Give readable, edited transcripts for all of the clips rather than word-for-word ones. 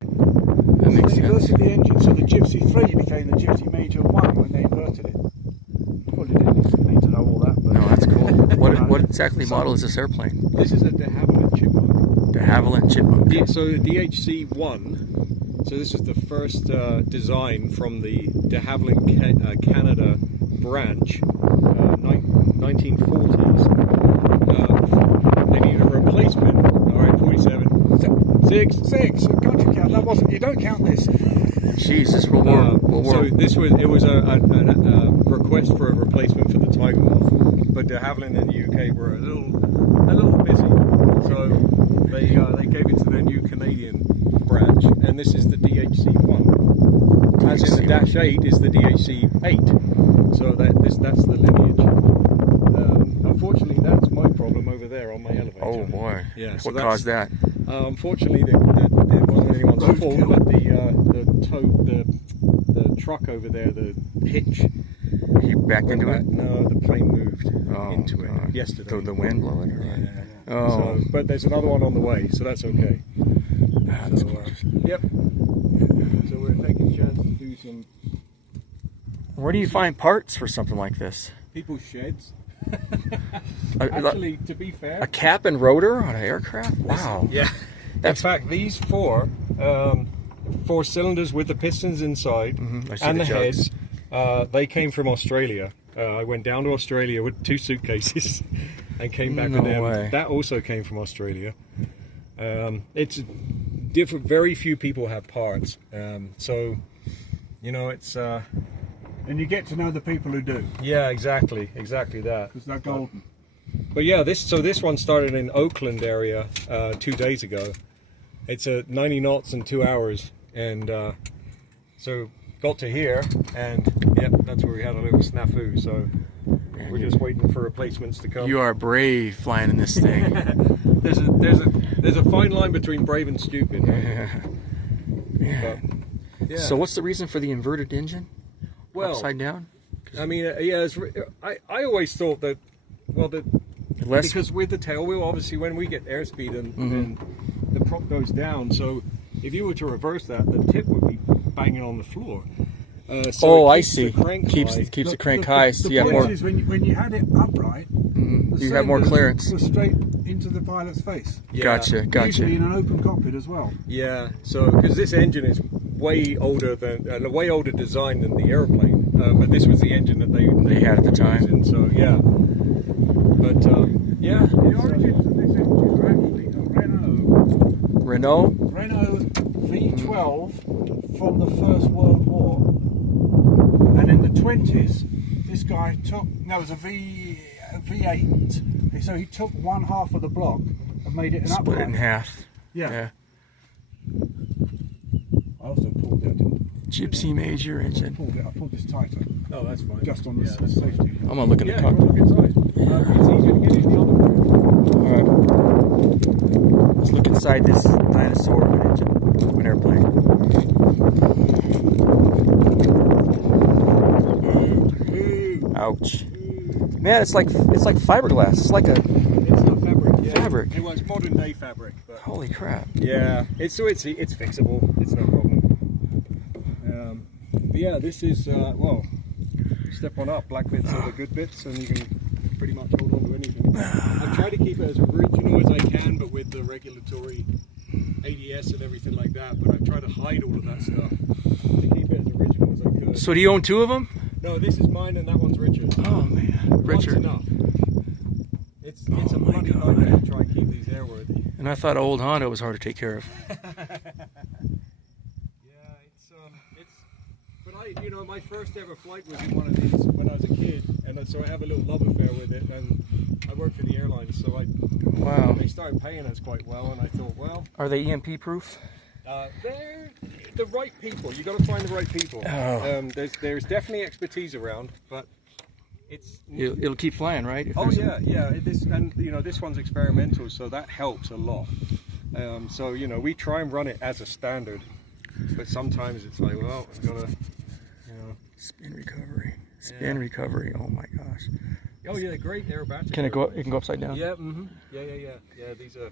That makes They sense. inverted the engine, so the Gypsy 3 became the Gypsy Major 1 when they inverted it. Probably didn't need to know all that. But No, that's cool. What exactly model is this airplane? This is a Dehavilland Chipmunk. Dehavilland Chipmunk. So the DHC-1, so this is the first design from the Dehavilland Canada branch, 1940s. They needed a replacement. All right, 47. Six. Can't you count? That wasn't. You don't count this. Jeez, this World War. So it was a request for a replacement for the Tiger Moth, but De Havilland in the UK were a little busy, so they gave it to their new Canadian branch, and this is the DHC-1. As in the Dash 8 is the DHC-8, so that's the lineage. Unfortunately, that's my problem over there on my elevator. Oh boy! Yeah. So What caused that? Unfortunately, it wasn't anyone's fault, but the truck over there, the hitch. He backed into it? No, the plane moved into God. it yesterday. The wind blowing? Yeah. Oh. So, but there's another one on the way, so that's okay. That's Yep. So we're taking a chance to do some Where do you find parts for something like this? people's sheds. A, Actually, to be fair, a cap and rotor on an aircraft? Wow. yeah. That's- In fact, these four cylinders with the pistons inside I see and the the jugs. heads, they came from Australia. I went down to Australia with 2 suitcases and came back No with them. way. That also came from Australia. It's different. Very few people have parts, so you know it's. And you get to know the people who do, Yeah, exactly that. because they're golden. But yeah, this one started in Oakland area 2 days ago. It's a 90 knots in 2 hours, and so got to here, and yep, that's where we had a little snafu. So we're just waiting for replacements to come. You are brave flying in this thing. there's a fine line between brave and stupid. Yeah. But, yeah. So what's the reason for the inverted engine? Well, Upside down? I mean, yeah, I always thought that, well, because with the tail wheel, obviously, when we get airspeed and the prop goes down, so if you were to reverse that, the tip would be banging on the floor. So I see. Keeps the crank high, so you have The more. point is, when you had it upright, the You have more cylinders clearance. were straight into the pilot's face. Yeah. Gotcha. Usually in an open cockpit as well. Yeah, so because this engine is way older than a way older design than the airplane, but this was the engine that they had at the time. And so yeah, but yeah, The origins of this engine are actually a Renault? Renault V12 from the First World War. And in the 20s, this guy took, no, it was a V8. So he took one half of the block and made it an Split upright. it in half. Yeah. I also pulled it. Gypsy Major engine. I pulled this tighter, oh, that's fine. just on the that's fine. safety. I'm gonna look in the Yeah, cockpit. look inside. It's easier to get in the other way. Alright. Let's look inside this dinosaur of an engine, of an airplane. Ouch. Man, it's like fiberglass. It's like a It's not fabric. Yeah. Fabric. It was modern day fabric, but holy crap. yeah, it's fixable. It's no problem. But yeah, this is well, step on up. Black bits are the good bits, and you can pretty much hold on to anything. I try to keep it as original as I can, but with the regulatory ADS and everything like that. But I've tried to hide all of that stuff to keep it as original as I could. So do you own 2 of them? No, this is mine, and that one's Richard's. Oh man, One's Richard. enough. It's a Oh my bloody God. nightmare to try and keep these airworthy. And I thought old Honda was hard to take care of. But my first ever flight was in one of these when I was a kid, and so I have a little love affair with it. And I worked for the airlines, so Wow. they started paying us quite well, and I thought, well, Are they EMP proof? they're the right people. You got to find the right people. Oh. There's definitely expertise around, but it's It'll keep flying, right? If oh there's yeah. This one's experimental, so that helps a lot. So we try and run it as a standard, but sometimes it's like, well, we've got to, Spin recovery. Spin recovery. Oh my gosh. Oh yeah, they're great aerobatics. Can it go? It can go upside down. Yeah, yeah.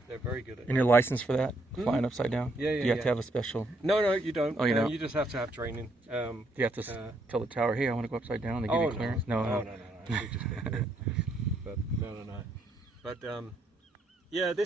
They're very good. And you're licensed for that, flying upside down. Yeah, Do you have to have a special? No, you don't. Oh, you don't? You just have to have training. Do you have to tell the tower, hey, I want to go upside down? They give you clearance? No. No. You just can't do it. But no. But yeah, this.